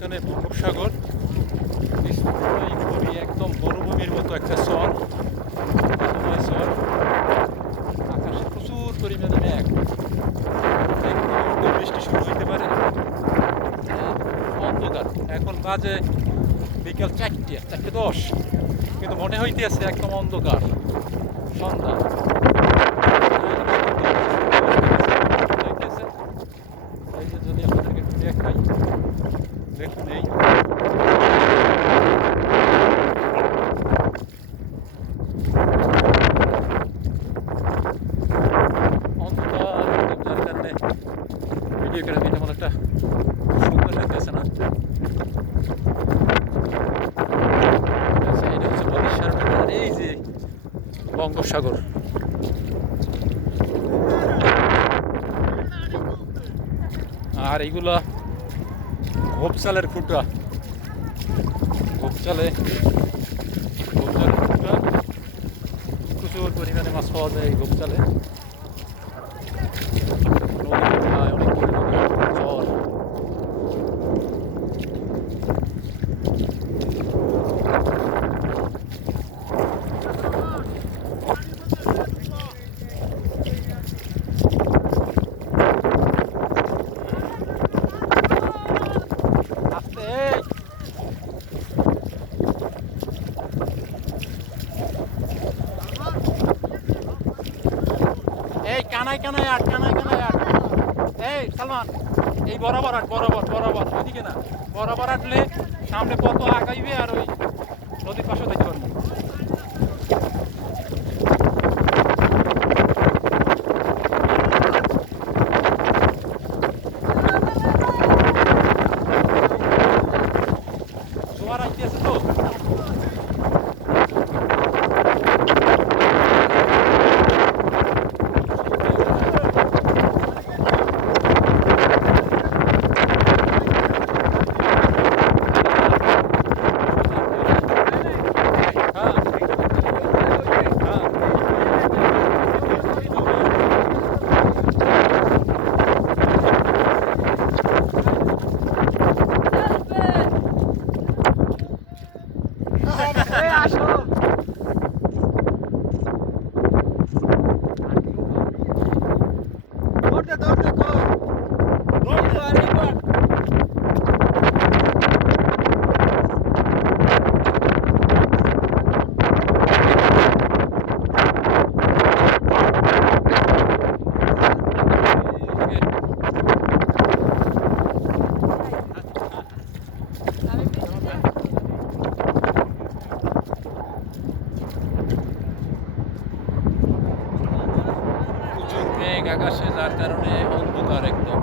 বঙ্গোপসাগর বিস্তীর্ণ করি একদম মরুভূমির মতো একটা চর চর আকাশে প্রচুর পরিমাণে মেঘ। বৃষ্টি শুরু হইতে পারে। অন্ধকার। এখন বাজে বিকেল চারটে চারটে দশ। কিন্তু মনে হইতেছে একদম অন্ধকার। সন্ধ্যা। যদি আপনাদেরকে দেখাই অন্ধকার একদম যার কারণে ভিডিওগ্রাফি তেমন একটা সুন্দর লাগতেছে না এটা হচ্ছে বরিশাল এই যে বঙ্গোপসাগর। আর এইগুলা গোপচালের খুঁটা। ভোপচালে ভোপচালের খুঁটা। প্রচুর পরিমাণে মাছ পাওয়া যায় এই গোপচালে নদীর প্রায় অনেক পরিমাণে জল আস্তে এই। এই কানাই কানাই আট কানাই কানাই আট। এই, সালমান, এই বরাবর আট, বরাবর বরাবর ওইদিকে না। বরাবর আটলে সামনে কত আগাইবে আর ওই নদীর পাশে দেখতে পারব। মেঘ আকাশে যার কারণে অন্ধকার একদম।